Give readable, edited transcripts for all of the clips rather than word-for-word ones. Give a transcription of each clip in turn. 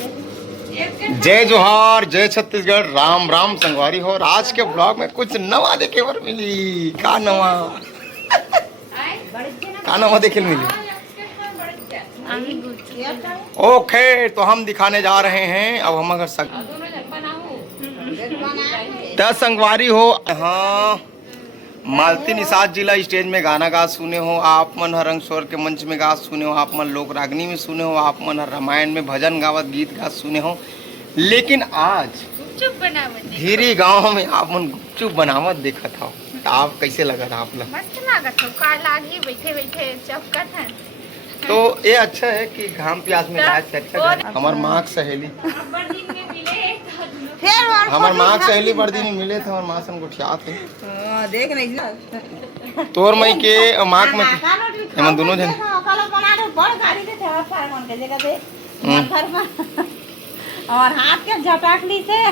जय जोहार, जय छत्तीसगढ़, राम राम संगवारी हो। और आज के ब्लॉग में कुछ नवा देखे बर मिली। का नवा देखे मिली। ओके, तो हम दिखाने जा रहे हैं। अब हम अगर संगवारी हो, हाँ, मालती निषाद जिला स्टेज में गाना गा सुने हो आप मन, रंग स्वर के मंच में गा सुने हो आप मन, लोक रागनी में सुने हो आप मन, रामायण में भजन गावत गीत गा सुने हो। लेकिन आज धीरी गांव में आप मन गुपचुप बनावत देखा था। आप कैसे लगा था आप लोग? मस्त लागत हो, का लागी बैठे बैठे चपकत है। तो ये अच्छा है कि घाम प्यास में लाज से अच्छा। हमार माँ की सहेली हमार माँ की सहेली बड़ दिन मिले थे। हमार माँ से हमको ठियात है देख नहीं तोर मई के माक में हम दोनों जन और हाथ के झटाक ली से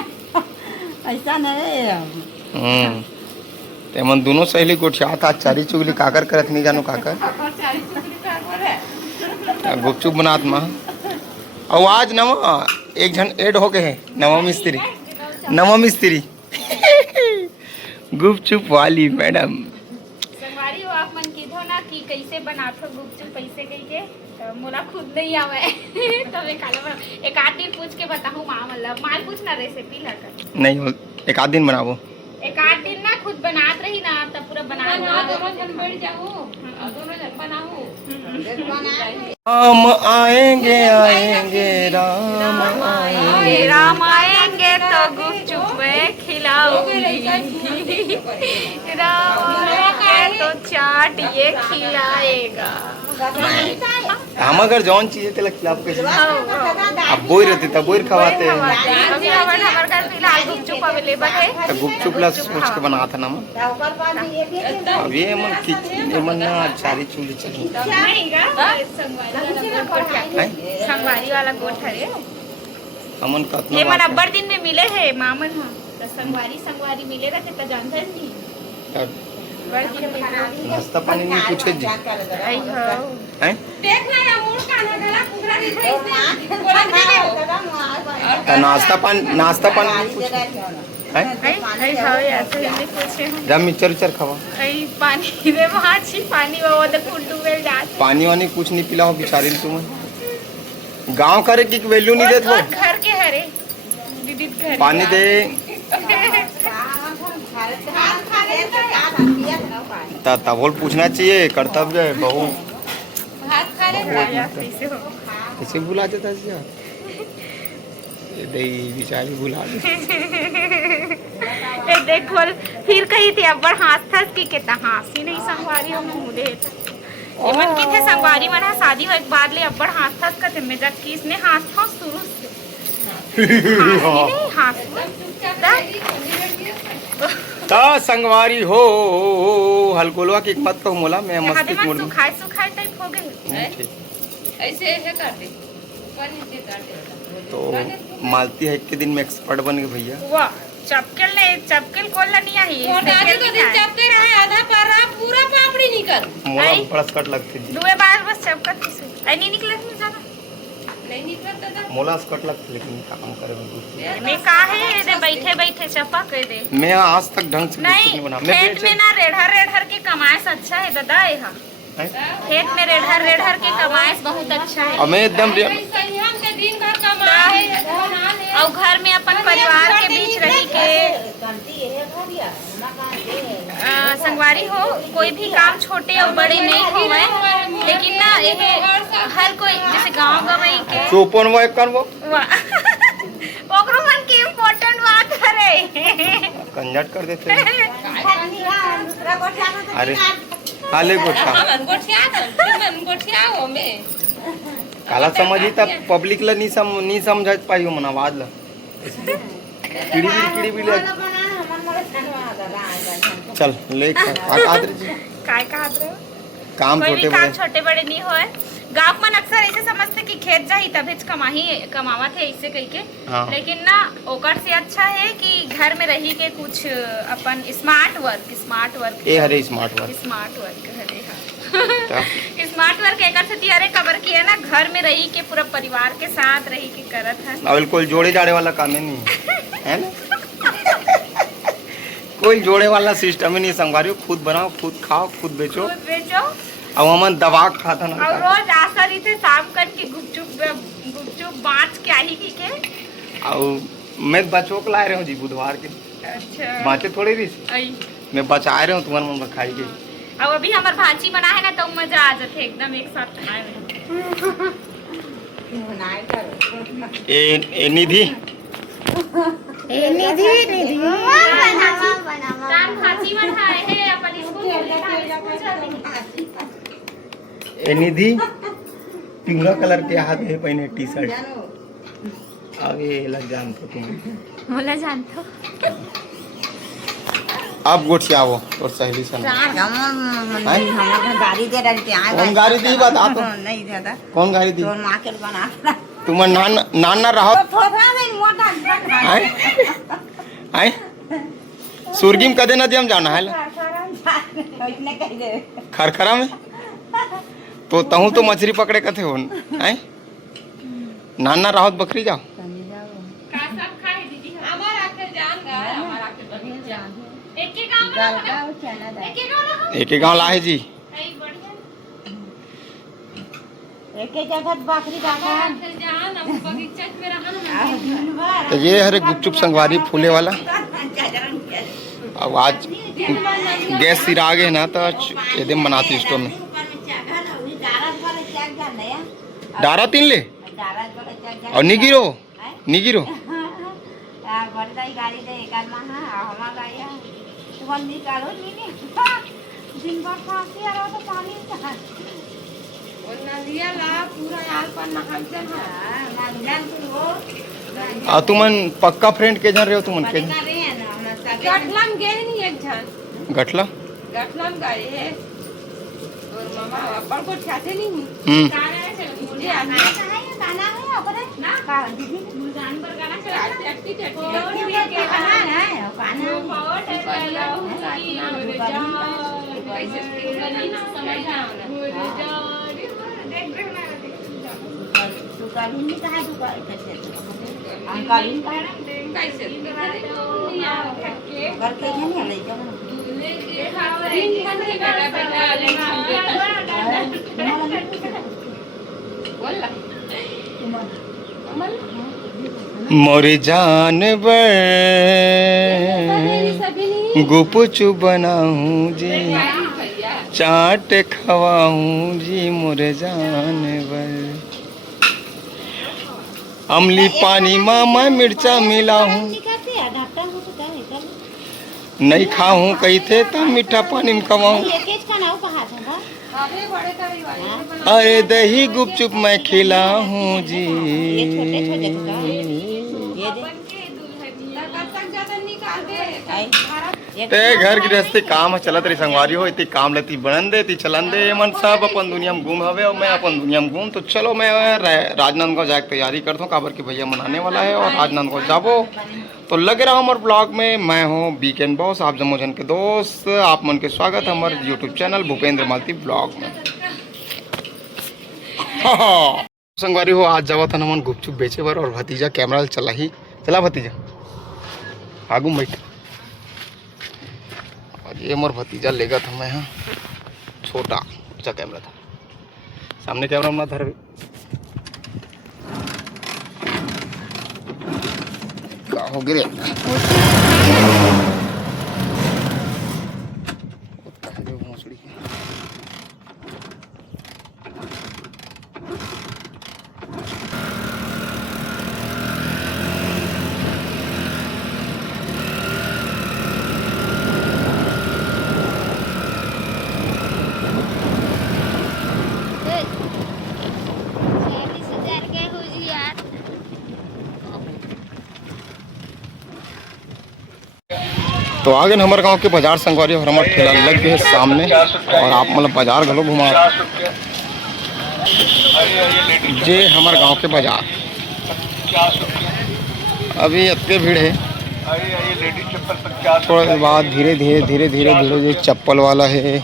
ऐसा नहीं। ते मन दोनों सहेली गोठियात आज चारी चुगली काकर करत नहीं जानो काकर गुपचुप बनात माँ। और आज नवा एक जन ऐड हो गए हैं, नवा मिस्त्री गुपचुप वाली मैडम। संगवारी हो आप मन कीधो ना कि कैसे बनात हो गुपचुप कैसे कइके, मोला खुद नहीं आवे तब एक आध दिन पूछ के बताऊं मां, मतलब मां पूछना रेसिपी ला कर नहीं हो, एक आध दिन बनावो। एक आध दिन ना खुद बनात रही ना तब पूरा बना दोनों जन बैठ जाओ, दोनों जन बनाओ। हम आएंगे आएंगे राम आएंगे, राम आएंगे तो गुपचुप खिलाऊंगी, राम आएंगे तो चाट ये खिलाएगा। हम अगर जौन चीजें तेला खिलाफ कैसे अब बोई रहते तब बोई खवाते हैं। अभी हमारे घर फिलहाल गुपचुप अवेलेबल है, तो गुपचुप ला सोच के बना था ना मन। अब ये मन ना चारी चूली चाहिए संगवारी वाला गोठ है हमन कतना ये मन अब्बर दिन में मिले है मामन हां। तो संगवारी मिले रहते त जानते नहीं। नाश्ता पानी नहीं पूछे जी हैं? नाश्ता पानी नहीं पूछे जब मिक्सचर उच्चर खवा पानी रे माछी पानी वो तो कुंडू में जात पानी वानी कुछ नहीं पिलाओ बिचारी तुम। गांव करे की वैल्यू नहीं देत हो। घर के हरे दीदी घर पानी दे ता बोल पूछना चाहिए, कर्तव्य है बहू। कैसे बुला देता यार, बेचारी बुला दे। देख बोल फिर कही थी अब्बर हंस की कितना हंसी नहीं संगवारी हो मुंह दे ये मन की थे संगवारी मन शादी हो एक बाद ले अब्बर हंस का थे में जब कि इसने हंस था शुरू से ता संगवारी हो हलकोलवा की मत कहो मोला, मैं मस्ती मूड में सुखाए टाइप हो गए ऐसे ऐसे कर दे तो मालती है के दिन में एक्सपर्ट बन गए भैया। वाह चपकेल कोल्ला नहीं आई चपके रहे आधा पर पूरा पापड़ी निकल मोला बड़ा स्कट लगती जी। दुए बार बस चपकत ऐ नहीं निकले ज्यादा नहीं निकलता था मोला स्कट लगती, लेकिन काम करे मैं का है दे बैठे बैठे चपा कर दे। मैं आज तक ढंग से नहीं बना। खेत में ना रेढ़र के कमाए से अच्छा है दादा यहाँ खेत में रेढ़र के कमाए बहुत अच्छा है। हमें एकदम दिन भर कमाए और घर में अपन परिवार के बीच रही के संगवारी हो कोई भी काम छोटे और बड़े नहीं होवे, लेकिन ना ये हर कोई जैसे गांव गवई के चोपन वो एक करबो ओकरो मन की इम्पोर्टेंट बात करे कंजट कर देते अरे हाले गोठिया हो में काला समझी तब पब्लिक ला नहीं समझ पाई हो मना आवाज ला कीड़ी भी चल ले काय कहत रहे काम छोटे बड़े नहीं होए। गांव में अक्सर ऐसे समझते कि खेत जाही तभी कमावत है ऐसे कही के। हाँ। लेकिन ना ओकर से अच्छा है कि घर में रही के कुछ अपन स्मार्ट वर्क ए हरे स्मार्ट वर्क हरे स्मार्ट वर्क एकर से अरे कबर किया ना, घर में रही के पूरा परिवार के साथ रही के करत है। अब कोई जोड़े जाड़े वाला काम ही नहीं है ना। कोई जोड़े वाला सिस्टम ही नहीं। संगवारी खुद बनाओ, खुद खाओ, खुद बेचो। अब हम दवा खाता ना। और रोज आशा रही थे शाम करके गुपचुप बाँच के आई की के। और मैं बचो के लाए रहे हूँ जी बुधवार के। अच्छा। बाँचे थोड़ी रही मैं बचा रहे हूँ तुम्हारे मन में खाई गई। अब अभी हमार भाजी बना है ना तो मजा आ जाते एकदम एक साथ खाए में। ए निधि राम भाजी बनाए है अपन स्कूल ए निधि पिंगला कलर के हाथ है पहने टी शर्ट। अब ये लग जान तो तुम मोला जानतो। अब गोठिया वो और सहेली सन गाड़ी दे रही कौन गाड़ी दी बता तो नहीं दादा कौन गाड़ी दी तोर मां के बना तुम नाना रहो थोड़ा नहीं मोटा आए आए सुरगिम कदे न दियम जाना है इतने कह दे खरखरा में तो तहू तो मछली पकड़े कथे हो आए नाना रहो बकरी जाओ का सब खाए दीदी हमारा के जान गए हमारा के बगीचा एक एक गांव में एक एक गांव एक गाँव लाए जी बढ़िया एक जगह बकरी काटा जान हम बगीचा में रहन तो ये हरे गुपचुप संगवारी फूले वाला। अब आज गैस सिरा गए ना तो एकदम बनाती स्टोव में डारा तीन ले और निगिरो निगिरो गाड़ी दे एक आदमी हमारा गाड़ी तुम निकालो नहीं दिन भर फांसी आ रहा तो पानी और नदिया ला पूरा यार पर नहाते हैं नदिया तो और तुमन पक्का फ्रेंड के जन रहे हो तुमन के गठलम गए नहीं एक जन गठला गठलम गए है और मामा अपन को छाते नहीं मुझे आना है गाना है ओकरे ना का दीदी मुजान पर गाना चला टट्टी टट्टी के गाना है गाना पावर कैसे समझ ना कालीन में कहा दुकान कैसे कालीन का कैसे घर के नहीं ले जाओ मोरे जानवर गुपचुप बनाऊं जी चाट खवाऊं जी मोरे जानवर अमली पानी मामा मिर्चा मिलाऊं नहीं खाऊं कही थे तो मीठा पानी में खवाऊं अरे दही गुपचुप मैं खिलाऊं जी ते घर गृहस्थी काम चलत रही संगवारी हो इतनी काम लेती बनन दे ती चलन दे मन सब अपन दुनिया में घूम हवे और मैं अपन दुनिया में घूम तो चलो मैं राजनांदगांव जाके तैयारी करता हूँ काबर की भैया मनाने वाला है और राजनांदगांव जाबो तो लगे रहा हमारे ब्लॉग में। मैं हूँ वीकेंड बॉस आप जम्मू जन के दोस्त आप मन के स्वागत है हमारे यूट्यूब चैनल भूपेंद्र मालती ब्लॉग में। संगवारी हो आज जावा था नमन गुपचुप बेचे बार और भतीजा कैमरा चला भतीजा आगू बैठ और ये मोर भतीजा लेगा था मैं छोटा अच्छा कैमरा था सामने कैमरा में धर हो गिरे तो आगे हमारे गांव के बाजार संगवारी और हमारे ठेला लग गए सामने और आप मतलब बाजार घलो घुमा जे हमारे गांव के बाजार अभी इतने भीड़ है थोड़ा बाद धीरे धीरे जो चप्पल वाला है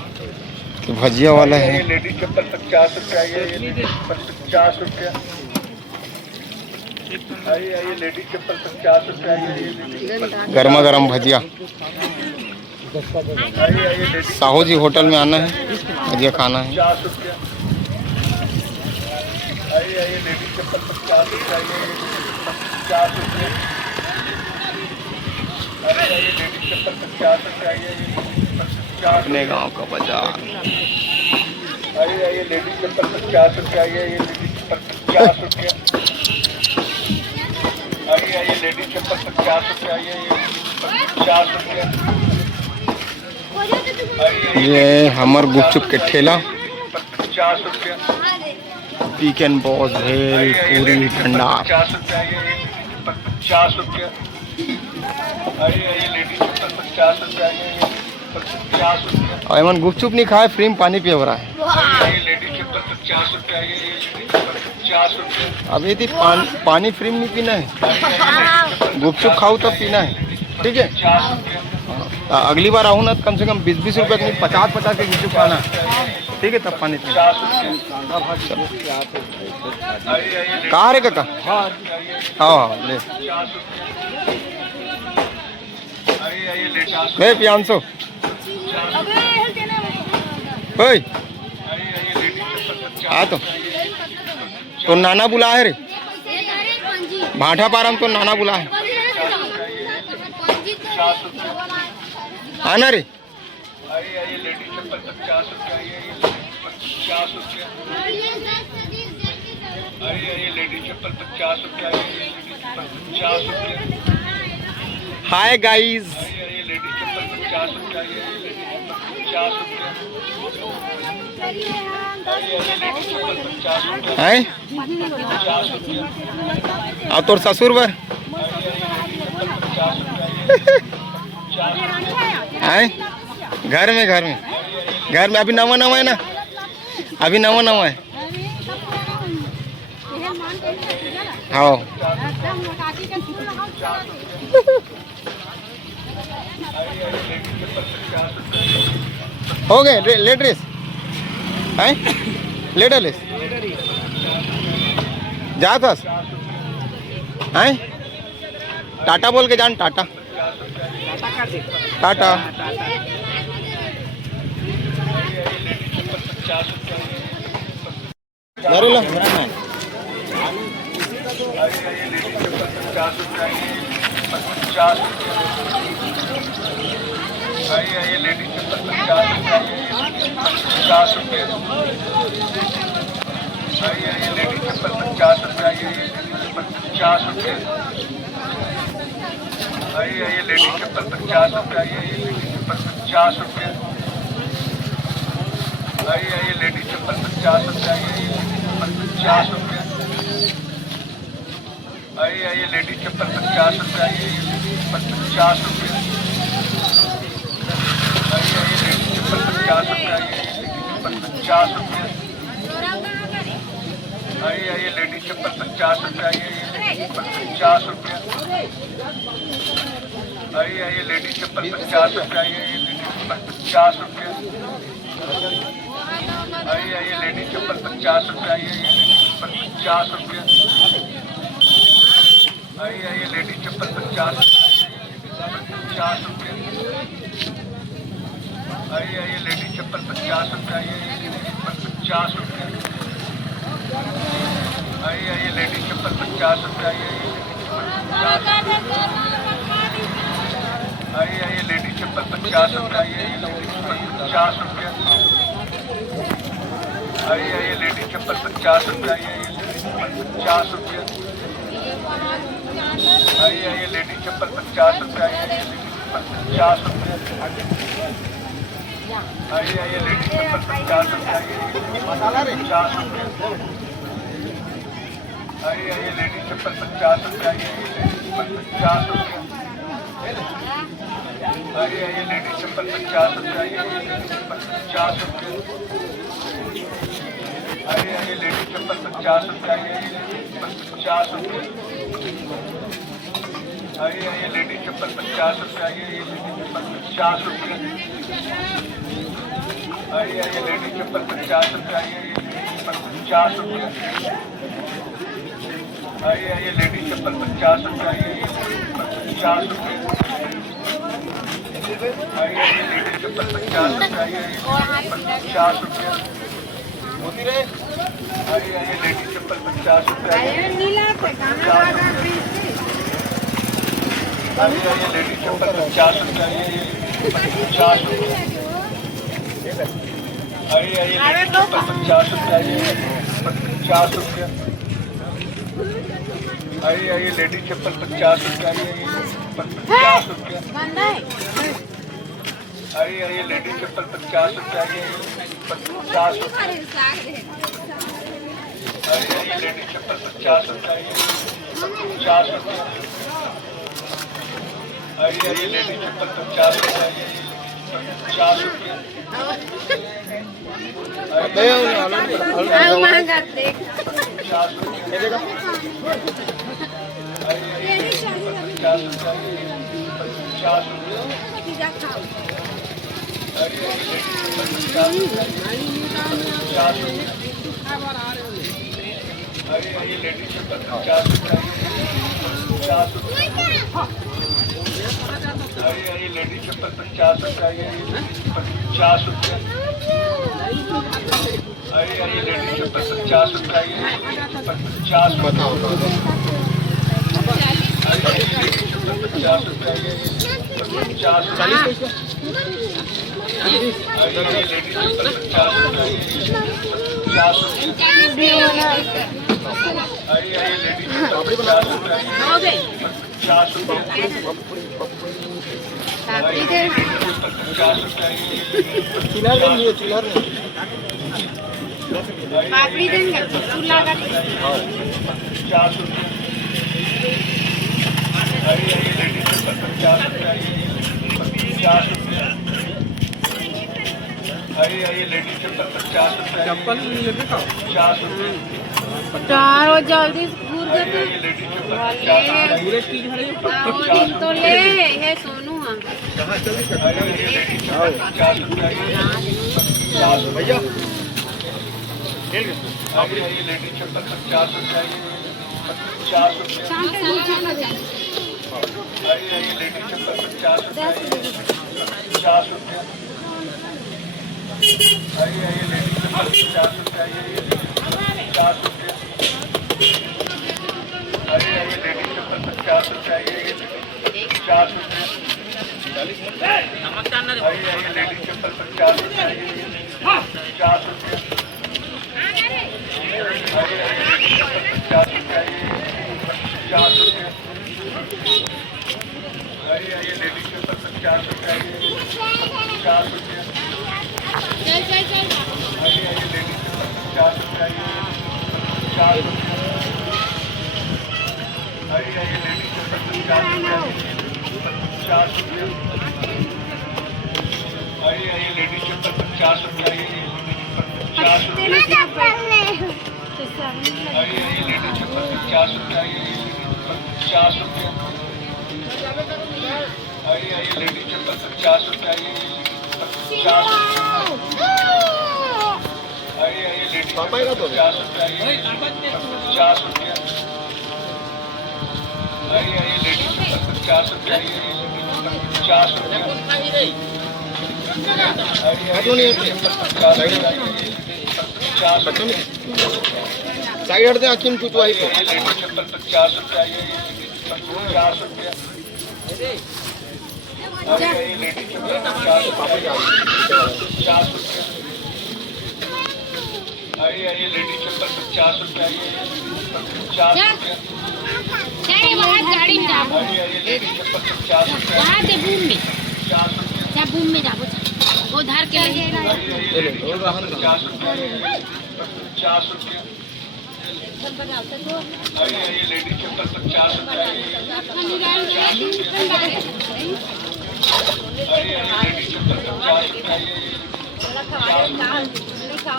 कि भजिया वाला है। लेडी चप्पल 50 रुपया, ये 50 रुपया। आइए लेडी चप्पल 50 रुपया, ये गर्मा गर्म भजिया। लेडी साहू जी होटल में आना है, भजिया खाना है। 50 रुपया। आइए लेडी चप्पल 50 रुपया, ये 50 रुपया। आइए लेडी चप्पल 50 रुपया, ये 50। अपने गांव का बाजार। आइए लेडी चप्पल 50 रुपया, ये लेडी चप्पल 50 रुपया। आइए लेडी चप्पल 50 रुपया, ये 50 रुपया। ये हमर गुपचुप के ठेला। 50 रुपया। चिकन बॉस, भेल, पूरी, ठंडा। 50 रुपया, ये 50 रुपया। आइए लेडी चप्पल 50 रुपया, ये 50 रुपया। और एमन गुपचुप नहीं खाए, फ्री में पानी पिए रहा है। आइए लेडी चप्पल 50 रुपया, ये 50 रुपया। अब यदि पानी फ्री में नहीं पीना है, गुपचुप खाओ तब पीना है, ठीक है। 50 रुपया। हाँ, अगली बार आऊँ ना तो कम से कम 20-20 रुपये की 50-50 के गुपचुप खाना, ठीक है, तब पानी पीना। 50 रुपया। आइए कहाँ रे काका? हाँ हाँ ले। 50 रुपया। आइए लेडी वे पियांशु, ओए आ तो नाना बुला है रे, भाठा पारम तो नाना बुला है, आना रे। आइए लेडी चप्पल 50 रुपया, ये 50 रुपया। आइए लेडी चप्पल 50 रुपया, ये 50 रुपया। हाय गाइस, आइए लेडी चप्पल 50 रुपया, ये 50 रुपया। आइए लेडी चप्पल 50 रुपया, हैं 50 रुपया। और तोर ससुर बर 50 रुपया, हैं घर में अभी नवा है ना, अभी नवा है। हाँ हो गए ले ड्रेस हैं, ले ड्रेस जा था हैं, टाटा बोल के जान, टाटा टाटा। अरे ला 50 रुपया, ये 50 रुपया। आइए लेडी चप्पल 50 रुपया, ये 50 रुपया। आइए लेडी चप्पल 50 रुपया, ये 50 रुपया। आइए लेडी चप्पल 50 रुपया, ये 50 रुपया। आइए लेडी चप्पल 50 रुपया, ये 50 रुपया। आइए लेडी चप्पल 50 रुपया, ये 50 रुपया। आइए लेडी चप्पल 50 रुपया, ये 50 रुपया। आइए लेडी चप्पल 50 रुपया, ये 50 रुपया। आइए लेडी चप्पल 50 रुपया, ये 50 रुपया। आइए लेडी चप्पल 50 रुपया, ये 50 रुपया। आइए लेडी चप्पल 50 50 रुपया। आइए लेडी चप्पल 50 रुपया, ये 50 रुपया। आइए लेडी चप्पल 50 रुपया, ये 50 रुपया। आइए लेडी चप्पल 50 रुपया, ये 50 रुपया। आइए लेडी चप्पल 50 रुपया, ये 50 रुपया। आइए लेडी चप्पल 50 रुपया, ये 50 रुपया। आइए लेडी चप्पल 50 रुपया, ये 50 रुपया। आइए लेडी चप्पल 50 रुपया, ये 50 रुपया। आइए लेडी चप्पल 50 रुपया, ये 50 रुपया। आइए लेडी चप्पल 50 रुपया, ये 50 रुपया। आइए लेडी चप्पल 50 रुपया, ये 50 रुपया। आइए आइए लेडीज चप्पल 50 रुपये, आइए 50 रुपये, आइए आइए लेडीज चप्पल 50 रुपये, आइए 50 रुपये, आइए आइए लेडीज चप्पल 50 रुपये, आइए 50 रुपये, आइए आइए लेडीज चप्पल 50 रुपये, आइए 50 रुपये, आइए आइए लेडीज चप्पल 50 रुपये, आइए 50 रुपये, आइए आइए लेडीज चप्पल 50 रुपये, आइए 50 रुपये, आइए आइए लेडीज चप्पल 50 रुपये, आइए 50 रुपये, आइए आइए लेडीज चप्पल 50 रुपये, आइए 50 रुपये, आइए आइए लेडीज चप्पल 50 रुपये, आइए 50 रुपये, आइए आइए लेडीज चप्पल 50 रुपये, आइए 50 रुपये, महंगा देख 50 रुपये, आइए आइए लेडीज चप्पल 50 रुपये, आइए 50 रुपये, आइए आइए लेडीज चप्पल 50 रुपये, आइए 50 रुपये, आइए आइए लेडीज चप्पल 50 रुपये, आइए 50 रुपये, आइए आइए लेडीज चप्पल 50 रुपये, आइए 50 रुपये, आइए आइए लेडीज चप्पल 50 रुपये, आइए 50 रुपये, आइए आइए लेडीज चप्पल 50 रुपये, आइए 50 रुपये, आइए आइए लेडीज चप्पल 50 रुपये, आइए 50 रुपये, आइए आइए लेडीज चप्पल 50 रुपये, आइए 50 रुपये, पापड़ी देंगे चूल्हा का 50 रुपये, आइए आइए लेडीज चप्पल 50 रुपये, आइए 50 रुपये, आइए आइए लेडीज चप्पल 50 रुपये, चप्पल 50 रुपये, चारो जल्दी घूर आइए आइए लेडीज चप्पल 50 रुपये, तो ले है सोनू हाँ आइए आइए लेडीज चप्पल 50 रुपये, आइए 50 रुपये, आइए आइए लेडीज चप्पल 50 रुपये, आइए 50 रुपये, आइए आइए लेडीज चप्पल 50 रुपये, 50 रुपये, आइए आइए लेडीज चप्पल 50 रुपये, आइए 50 रुपये, आइए आइए लेडीज चप्पल 50 रुपये, आइए 50 रुपये, आइए आइए लेडीज चप्पल 50 रुपये, आइए 50 रुपये, आइए आइए लेडीज चप्पल 50 रुपये, आइए 50 रुपये, आइए आइए लेडीज चप्पल 50 रुपये, आइए 50 रुपये, आइए आइए लेडीज चप्पल 50 रुपये, आइए 50 रुपये, आइए आइए लेडीज चप्पल 50 रुपये, आइए 50 रुपये, आइए आइए लेडीज चप्पल 50 रुपये, आइए 50 रुपये, आइए आइए लेडीज चप्पल 50 रुपये, आइए 50 रुपये, आइए आइए लेडीज चप्पल 50 रुपये, आइए 50 रुपये, आइए आइए लेडीज चप्पल 50 रुपये, आइए 50 रुपये, आइए आइए लेडीज चप्पल 50 रुपये, आइए 50 रुपये, आइए आइए लेडीज चप्पल 50 रुपये, आइए 50 रुपये, साइड हट दे आखिम कुछ वाई आइए आइए लेडीज चप्पल 50 रुपये, आइए 50 रुपये, आइए आइए लेडीज चप्पल 50 रुपये, आइए 50 रुपये, आइए आइए लेडीज चप्पल 50 रुपये, आइए 50 रुपये, गाड़ी में जाओ आइए आइए लेडीज चप्पल 50 रुपये, वहाँ से बूम में 50 रुपये, जा बूम में जाओ वो धार के लगे आइए आइए लेडीज चप्पल 50 रुपये, आइए 50 रुपये, आइए आइए लेडीज चप्पल 50 रुपये, आइए 50 रुपये, आइए आइए लेडीज चप्पल 50 रुपये, आइए 50 रुपये,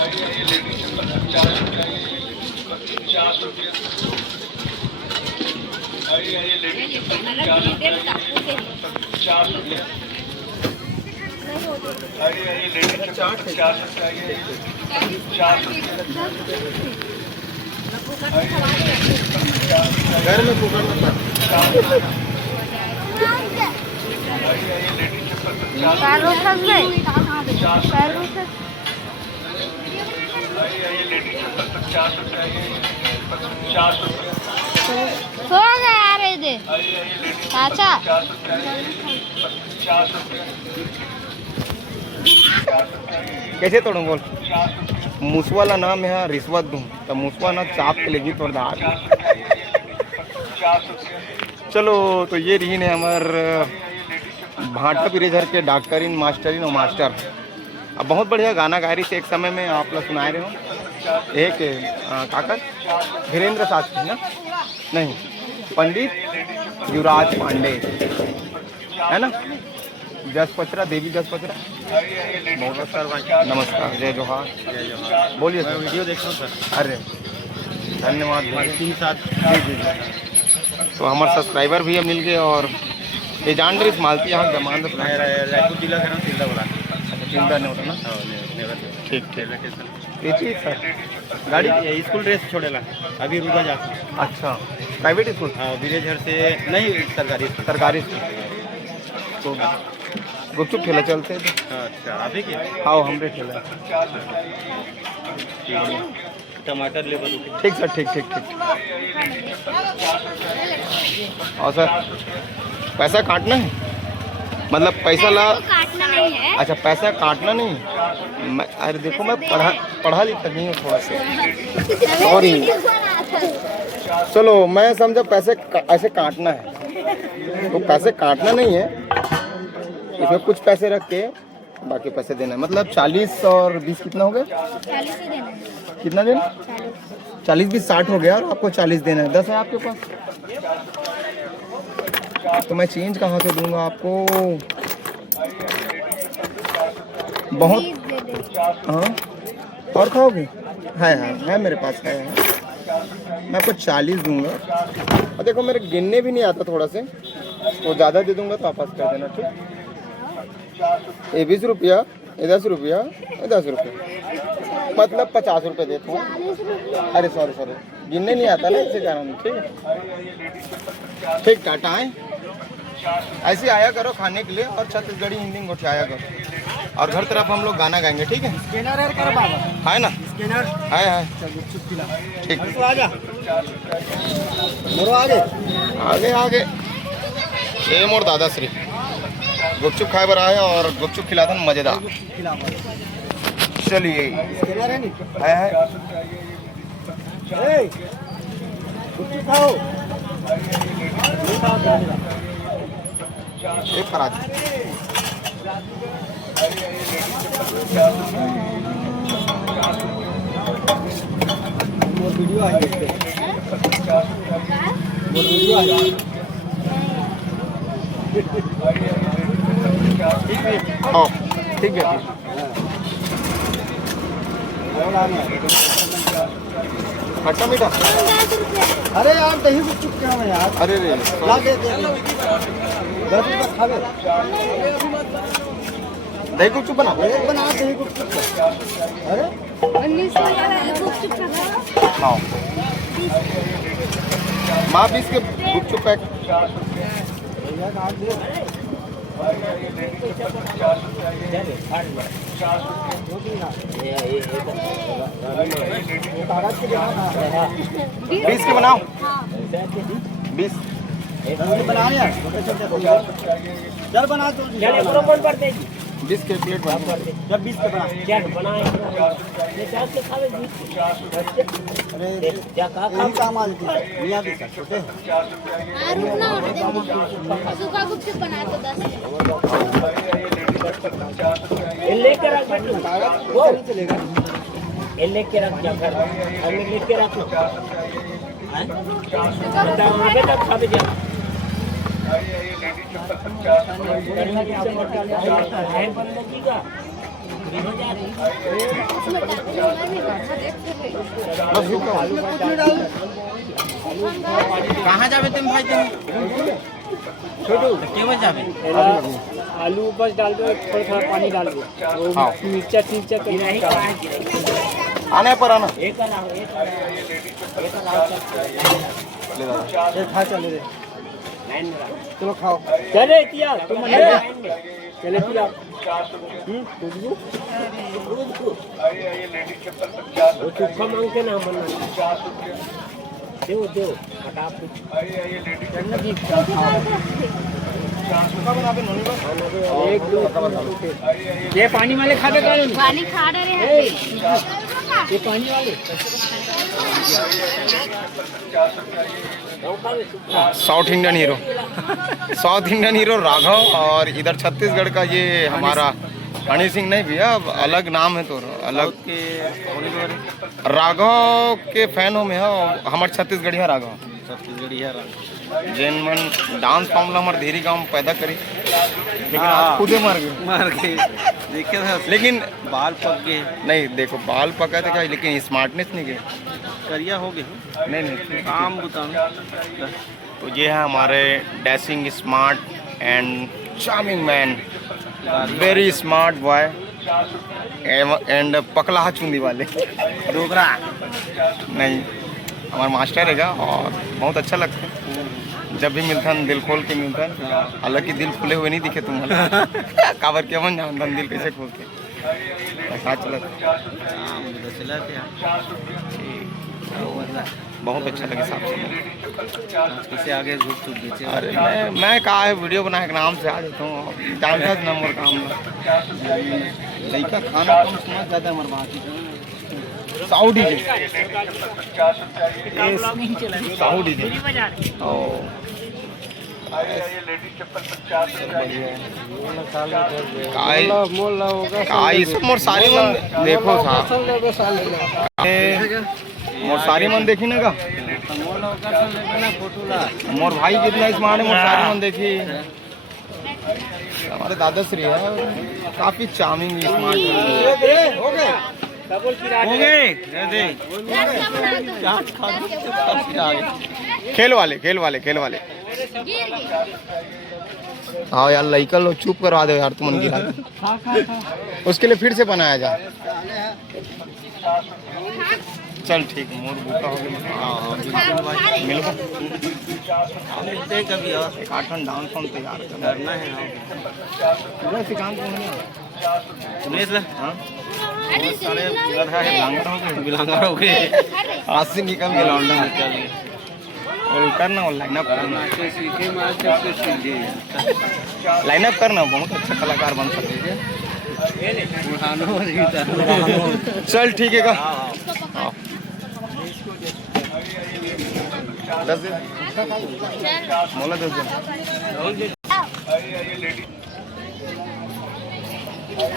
आइए आइए लेडीज चप्पल 50 रुपये, आइए 50 रुपये, आइए आइए लेडीज चप्पल 50 रुपये, आइए 50 रुपये, आइए आइए लेडीज चप्पल 50 रुपए आइए 50 घर में कुकर में आइए आइए लेडीज चप्पल 50 पैरों फंस गए पैरों से आइए आइए लेडीज चप्पल 50 रुपए आइए 50 रुपए सो गए आ रहे थे आइए आइए लेडीज चाचा 50 रुपए आइए 50 रुपए कैसे तोड़ूं बोल। मूसवाला नाम है रिश्वत दूं तो मूसवा ना चाप के लेगी तोड़ दा। चलो तो ये रही ने हमार भाटा पिरेझर के डॉक्टरिन मास्टरिन और मास्टर। अब बहुत बढ़िया गाना गा रही थी एक समय में, आप लोग सुनाए रहे हो। एक काकर धीरेन्द्र शास्त्री ना, नहीं पंडित युवराज पांडे है ना, जसपचरा देवी जसपचरा। नमस्कार, जय जोहार। बोलिए सर। वीडियो देख रहा हूँ सर। अरे धन्यवाद। 3-7 जी। तो हमारे सब्सक्राइबर भी मिल गए और ये जान रही मालती यहाँ जमान रायपुर जिला का नाम सिल्दा बोला। चिंता नहीं होता ना। ठीक ठीक सर। गाड़ी स्कूल ड्रेस छोड़ेला अभी रुका जा। अच्छा प्राइवेट स्कूल? हाँ विलेजर से नहीं, सरकारी स्कूल। तो गुपचुप खेला चलते हैं। अच्छा अभी की हाँ हमरे खेला। टमाटर ले बदू। ठीक सर, ठीक। और सर पैसा काटना है, मतलब पैसा ला काटना नहीं है। अच्छा पैसा काटना नहीं। अरे देखो मैं पढ़ा लिखा नहीं हूँ थोड़ा सा, सॉरी। चलो मैं समझा पैसे ऐसे काटना है, तो पैसे काटना नहीं है, इसमें कुछ पैसे रख के बाकी पैसे देना है। मतलब 40 और 20 कितना हो गया? 40 ही देना है। कितना देना? 40 20 60 हो गया और आपको 40 देना है। 10 है आपके पास, तो मैं चेंज कहाँ से दूंगा आपको? बहुत हाँ और खाओगे? है मेरे पास है। मैं आपको 40 दूंगा और देखो मेरे गिनने भी नहीं आता थोड़ा से, तो ज़्यादा दे दूंगा तो वापस कर देना। ठीक, ये 20 रुपया, ये 10 रुपया, ये 10 रुपया, मतलब 50 रुपये देता हूँ। अरे सॉरी गिनने नहीं आता ना, इसे क्या नाम। ठीक है, ठीक टाटा है। ऐसे आया करो खाने के लिए और छत्तीसगढ़ी हिंदी में उठाया करो, और घर तरफ हम लोग गाना गाएंगे। ठीक है, स्कैनर कर बाबा। है ना? स्कैनर है। ठीक, तो आ जा मोरो आगे। ये मोर दादाश्री गुपचुप खाए बर आए और गुपचुप खिलाते हैं मजेदार। चलिए स्कैनर है नहीं है। ए कुछ खाओ। एक पराठा। मोर वीडियो आ गया। हाँ ठीक है। खट्टा मीठा? अरे यार दही गुपचुप क्या है यार? अरे रे ला दे 10 रुपये खा ले। दही गुपचुप बना। एक बना दही गुपचुप। अरे हाँ माँ 20 के गुपचुप पैक। भैया काट दे। कागज के देना। 20 के बनाओ। 20 बना यार चल बना तो 20 के प्लेट बना। जब 20 के बना अरे क्या काम आ जाती है मियां भी छोटे सूखा गुपचुप बना दो 10। लेके रख बेटू वो चलेगा। लेके रख क्या कर हमें लेके रख लो बेटा खा भी जा कहाँ जावे तुम भाई? छोटू केवल जावे आलू बस डाल दो, थोड़ा थोड़ा पानी डाल दो, हाँ। मिर्चा तो आने पर आना एक का नाम एक का ये खा चले रे चलो खाओ चले तिया तुम चले तिया खुशबू वो चुप्पा मांग के ना बनना दो हटा एक दो ये पानी वाले खा के पानी खा रहे हैं ये पानी वाले south Indian hero south Indian hero Raghav. और इधर छत्तीसगढ़ का ये हमारा हनी सिंह नहीं भैया, अलग नाम है तो अलग के राघव के फैन हो में हो हमारे छत्तीसगढ़िया राघव छत्तीसगढ़िया जैन मन डांस फॉर्म हमारे धेरी गांव में पैदा करी, लेकिन आप खुदे मर गए देखे था लेकिन बाल पक गए नहीं देखो बाल पका थे लेकिन स्मार्टनेस नहीं गए करिया हो गए नहीं काम बताओ तो ये है हमारे dashing smart and charming man, very smart boy and पकला चुंदी वाले डोगरा नहीं हमारा मास्टर हैगा और बहुत अच्छा लगता है जब भी मिलता है दिल खोल के मिलता है। हालांकि दिल खुले हुए नहीं दिखे तुम काबर के मन जानता दिल कैसे खोलते ऐसा चला बहुत अच्छा लगे साहब से कैसे आगे झूठ छूट बेचे अरे मैं कहा है वीडियो बना के नाम से आ जाता हूँ जानता था नंबर काम लड़का खाना कम सुना जाता है हमारे बात साउथ डीजे साउथ डीजे मोर सारी मन देखो साहब मोर सारी मन देखी ना का मोर भाई कितना स्मार्ट है मोर सारी मन देखी हमारे दादाश्री है काफी चार्मिंग स्मार्ट हो गए खेल वाले हाँ यार लड़का लोग चुप करवा दो यार तुम गिरा उसके लिए फिर से बनाया जाए चल ठीक है मोर भूखा हो गया मिलो मिलते हैं कभी और एक 8 डांस फॉर्म तैयार करना है पूरा सिखान को सुनेश ला हाँ अरे बिलांगा हो गए आज से निकल गए लौंडा निकल गए और करना और लाइनअप करना लाइनअप करना बहुत अच्छा कलाकार बन सकते चल ठीक है का हाँ। 10 दे मोला 10 दे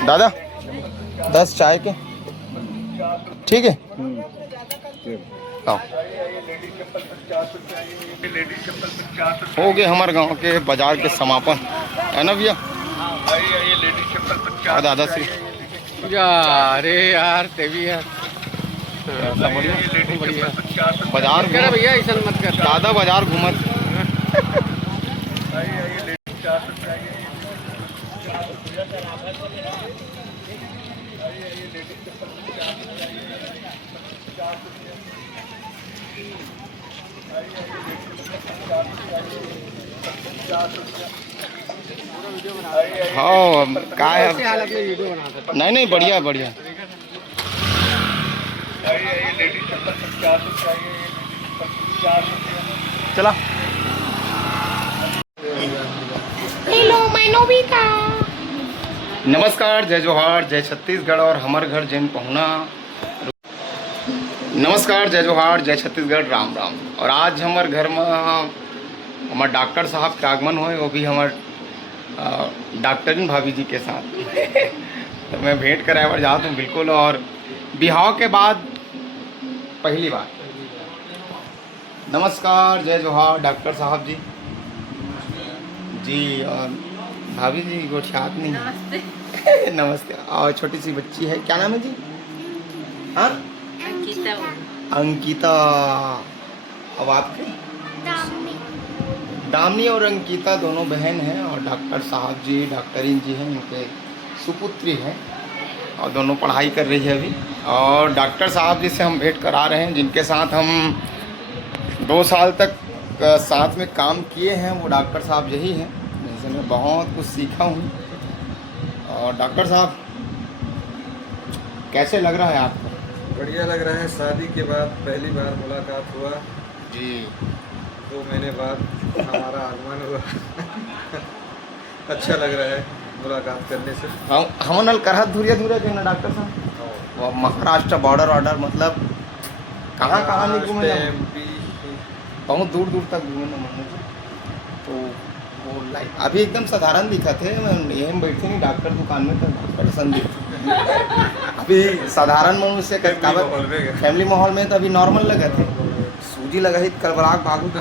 दादा 10 चाय के ठीक है आओ हो गए हमारे गांव के बाजार के समापन है ना भैया दादा श्री अरे यार तेवी यार बाजार करा भैया ऐसा मत कर दादा बाजार घूमत हाँ का है नहीं बढ़िया बढ़िया चला हेलो मैं नोबिता। नमस्कार जय जोहार जय छत्तीसगढ़ और हमार घर जैन पहुना। नमस्कार जय जोहार जय छत्तीसगढ़ राम राम। और आज हमारे घर में हमारे डॉक्टर साहब के आगमन हुए, वो भी हमारे डॉक्टरिन भाभी जी के साथ तो मैं भेंट कराए बार जाता हूँ बिल्कुल। और बिहाव के बाद पहली बार नमस्कार जय जोहार डॉक्टर साहब जी जी। और भाभी जी को ख्यात नहीं नमस्ते नमस्ते। और छोटी सी बच्ची है, क्या नाम है जी? हाँ अंकिता। अब आपके दामिनी और अंकिता दोनों बहन हैं और डॉक्टर साहब जी डॉक्टरीन जी हैं, इनके सुपुत्री हैं और दोनों पढ़ाई कर रही है अभी। और डॉक्टर साहब जी से हम भेंट करा रहे हैं, जिनके साथ हम 2 साल तक साथ में काम किए हैं, वो डॉक्टर साहब यही हैं जिनसे मैं बहुत कुछ सीखा हूँ। और डॉक्टर साहब कैसे लग रहा है आपको? बढ़िया लग रहा है। शादी के बाद पहली बार मुलाकात हुआ जी, 2 महीने बाद हमारा आगमन हुआ। अच्छा लग रहा है मुलाकात करने से। हम नल करहत धुरिया धुरिया जो ना डॉक्टर साहब, वो महाराष्ट्र बॉर्डर ऑर्डर मतलब कहाँ नहीं घूमे ना? MP बहुत दूर दूर तक घूमे ना मैंने। तो वो लाइक अभी एकदम साधारण दिखा थे, यहीं बैठे नहीं डॉक्टर दुकान में, तो डॉक्टर संदीप अभी साधारण मनुष्य से फैमिली माहौल में तो अभी नॉर्मल लगा थे। सूजी लगा ही कलबराग भागू तो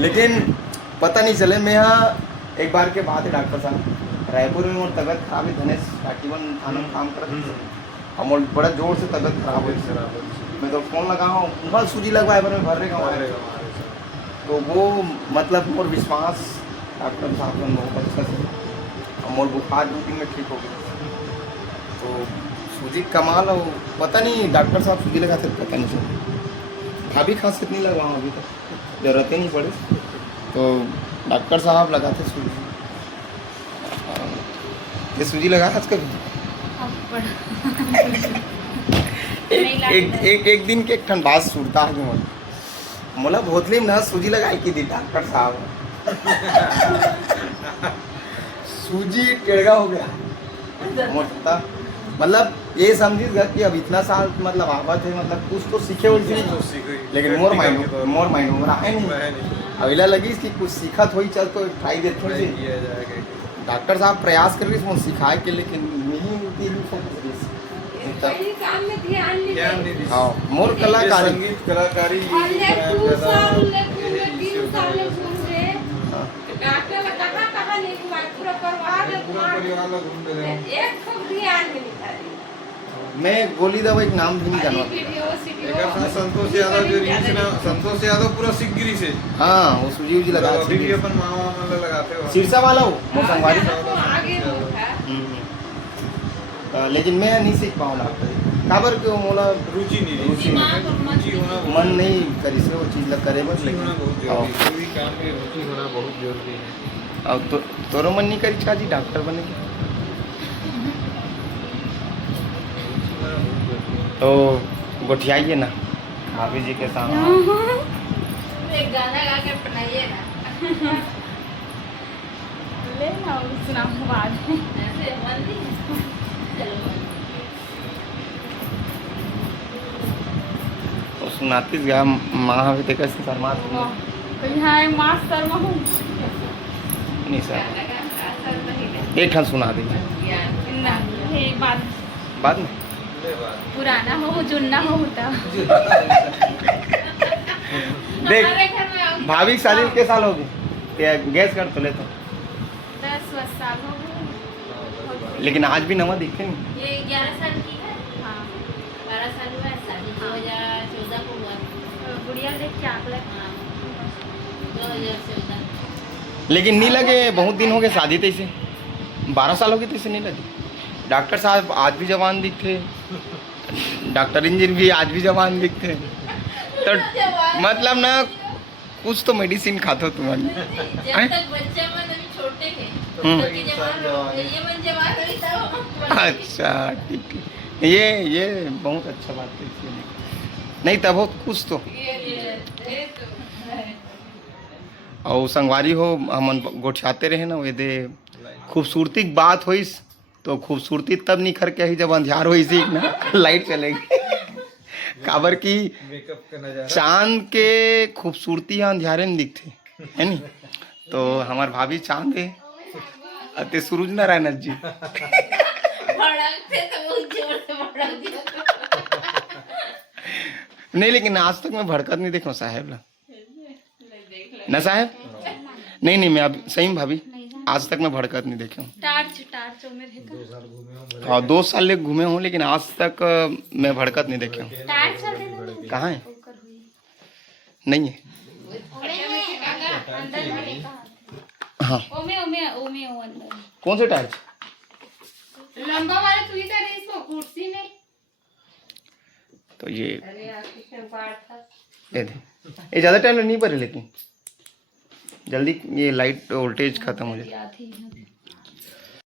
लेकिन पता नहीं चले। मैं यहाँ एक बार के बात है डॉक्टर साहब, रायपुर में मोर तबियत खराब है, धनेश काटीवन थाना में काम करते थे, हम बड़ा जोर से तबियत खराब हुई। मैं तो फोन लगा हूँ बहुत सूजी लगवाए पर मैं भर रहे तो वो मतलब मोर विश्वास डॉक्टर साहब ने बहुत अच्छा से और मोर बुखार 2 दिन में ठीक हो गया। तो सूजी कमाल और पता नहीं डॉक्टर साहब सूजी लगाते पता नहीं चला। भाभी खांसी नहीं लगवाऊँ अभी तक, जरूरत ही नहीं पड़ी। तो डॉक्टर साहब लगाते सूजी। ये सूजी लगा आज कभी? एक दिन के एक ठंड बात सुनता है जो मोला भोतली में ना सूजी लगाई की थी डॉक्टर साहब। सूजी टेढ़ा हो गया मोटा, मतलब ये समझिएगा कि अब इतना साल मतलब आवत है, मतलब कुछ तो सीखे उसी, लेकिन मोर माइंड में आए नहीं। अविला लगी कि कुछ सीखत हुई, चल तो ट्राई देते थोड़ी सी। डॉक्टर साहब प्रयास कर रही सिखाए के, लेकिन नहीं होती कहीं काम में ध्यान नहीं दे। हाँ मोर कलाकारी संगीत कलाकारी डॉक्टर ने कहाँ नहीं हुआ, पूरा परिवार घूमते रहे। एक खूब ध्यान नहीं था। मैं गोली दवा एक नाम भी नहीं जानवा। संतोष यादव जो रील्स ना, संतोष यादव पूरा सिगगिरी से। हाँ वो सूजी उजी लगा अभी भी अपन मामा लगाते हो। सिरसा वाला हो मोसंगवारी। आगे वो था। लेकिन मैं नहीं सीख पाऊँ डॉक्टर काबर क्यों मोला रुचि नहीं रुचि रुचि होना मन नहीं करी से वो चीज़ लग करे बस। रुचि होना बहुत जरूरी है। कोई काम में रुचि होना बहुत जरूरी है। और तो तोरो मन नहीं करी छा जी डॉक्टर बने के? तो गोठियाइए ना भाभी जी के सामने। एक गाना गा के पढ़ाइए ना। ले ना सुना बाद में ऐसे मन नहीं। तो सुनाती गया माँ भी देखा से शर्मा यहाँ मास्टर महू नहीं सर एक ठन सुना दीजिए बाद में। पुराना हो जुन्ना हो होता। देख भाभी की शादी के साल होगी गैस कर तो ले तो 10 साल हो गए, लेकिन आज भी नवा दिखे नहीं। ये 11 साल की है। हाँ 12 साल हुआ है, शादी 2014 को हुआ। गुड़िया देख के आंकड़ा। हाँ 2014। लेकिन नहीं लगे बहुत दिन हो गए शादी थे इसे 12 साल हो गए थे इसे नहीं लगे। डॉक्टर साहब आज भी जवान दिखते, डॉक्टर इंजीनियर भी आज भी जवान दिखते। तो मतलब ना कुछ तो मेडिसिन खाते हो तुम्हारी। जब तक बच्चा मन अभी छोटे थे तब तक जवान हो, ये मन जवान हुई तब। अच्छा ठीक है, ये बहुत अच्छा बात है। नहीं तब हो कुछ तो और संगवारी हो हम गोठियाते रहे ना वे दे खूबसूरती की बात हुई तो खूबसूरती तब निखर के ही जब अंधियार हुई सी ना लाइट चलेगी। काबर की मेकअप का नजारा चांद के खूबसूरती यहाँ अंधियारे में दिखते है नी। तो हमार भाभी चांद है अते सूरज नारायण जी भड़कते तो बहुत जोर से भड़क दिया। नहीं लेकिन आज तक मैं भड़कत नहीं देखा साहेब ला ना साहेब। नहीं मैं अब सही में भाभी आज तक मैं भड़कत नहीं देखे हूँ। टार्च में रहेगा। हाँ 2 साल ले घूमे हूँ लेकिन आज तक मैं भड़कत नहीं देखे हूँ। टार्च चल रहे कहाँ है? नहीं है अंदर वाले का हाँ ओमे ओमे ओमे ओ अंदर कौन से टायर्स? लंबा वाला तू ही कर रही इसको कुर्सी में। तो ये अरे यार किसने बात था। ये दे, ये ज़्यादा टाइम नहीं पड़े लेकिन जल्दी ये लाइट वोल्टेज खत्म हो जाए। आती है